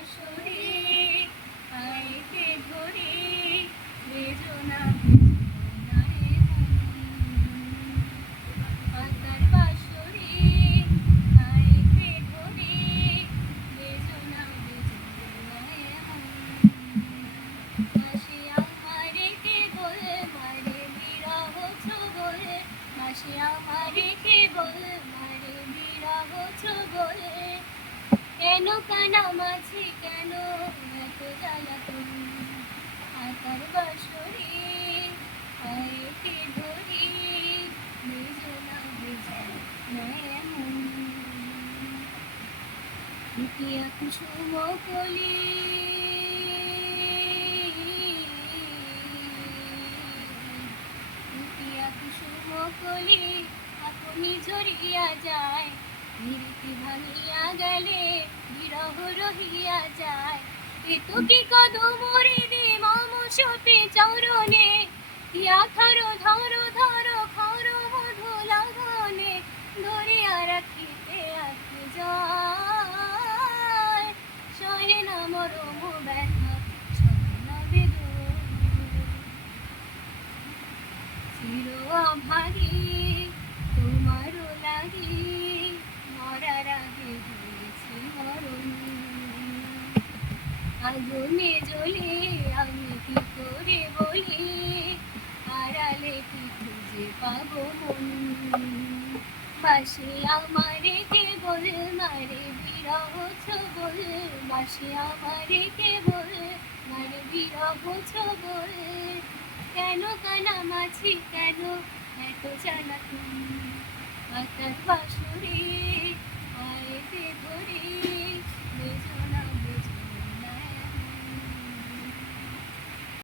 বাঁশরি আইতে ধরি বেজনা আকার বাঁশরি আইতে ধরি বেজনা মাসি আমারে কেবল মারে বিরহ ছবল মাসি আমারে কেবল মারে বিরহ ছবল কেন কানামাছি কেন এত জ্বালাতন আকার বাঁশরি আইতে ধরি বেজনা এমন ফুটিয়া কুসুম কলি ফুটিয়া কুসুম কলি আপনি ঝরিয়া যায় নিরীতি ভাঙিয়া গেলে বিরহ রহিয়া যায় এতো কি কদমরে দে মম সপে চরণে ইয়া ধরো ধরো ধরো খরো মধু লাগনে ধরিয়া রাখিতে আঁকি যায় সহে না মরম ব্যথা সহে না বেদন চির অভাগী তোমারও লাগি মরার আগে হয়েছি মরণ আগুনে জ্বলে আমি কি করে বলি আড়ালে কি খুঁজে পাবো মন বাসি আমারে কেবল মারে বিরহ ছবল বাসি আমারে কেবল মারে বিরহ ছবল কেন কানামাছি কেন এত জ্বালাতন আকার বাঁশরি আইতে ধরি